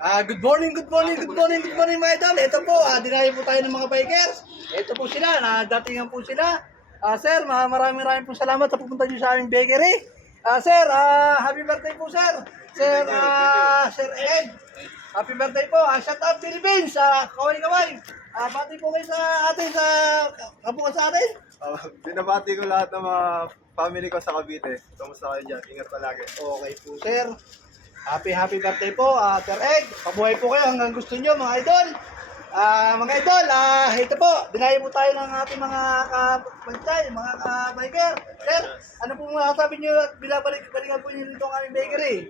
Good morning, good morning, good morning, good morning mga idol. Ito po, dinayo po tayo ng mga bikers. Ito po sila, nadatingan po sila. Sir, maraming po salamat sa pupunta niyo sa aming bakery. Sir, happy birthday po sir. Sir, Sir Ed. Happy birthday po. Shout out Philippines. Kaway-kaway. Pati po kayo sa atin, sa kabukan sa atin. Binabati ko lahat ng mga family ko sa Cavite. Kamusta kayo dyan? Ingat palagi. Okay po sir. Happy birthday po, Sir Ed. Pabuhay po kayo hanggang gusto niyo mga idol. Mga idol, ito po, dinayo po tayo ng ating mga kabansay, mga biker. Sir, ano po masasabi niyo at binabalik-balikan po niyo dito ang aming bakery?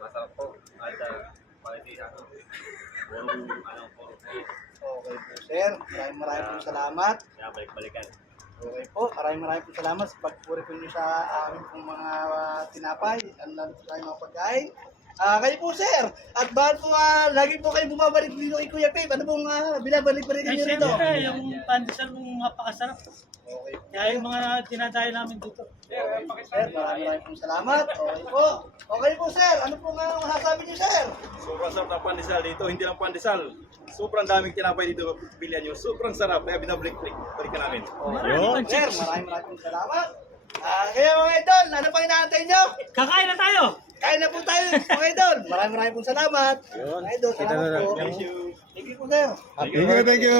Masarap po. At pakitihan. Okay po sir, maraming po salamat. Kaya balik-balikan. Okay po, maraming po salamat sa pagpuri po niyo sa aming pong mga tinapay, lalo po sa aming mga pagkain. Kayo po sir, at bakit po lagi po kayo bumabalik dito kay Kuya Pep? Ano pong binabalik-balikan Ay, niyo rito? siyempre, yung pandesal mong napakasarap. Okay po. Kaya yung mga dinadayo namin dito. Sir, maraming pong salamat. Okay po. Okay po sir, ano po nga masasabi niyo sir? Sobrang sarap ng pandesal dito. Hindi lang pandesal. Sobrang daming tinapay dito pilihan nyo. Sobrang sarap. Kaya binabalik-balikan namin. Maraming Sir, chicks. maraming pong salamat. Kaya mga idol, ano pang inaantay niyo? Kakain na tayo! Kain na po tayo, mga idol. Maraming pong salamat. Mga idol, salamat po. Thank you. Thank you po sir. Thank you.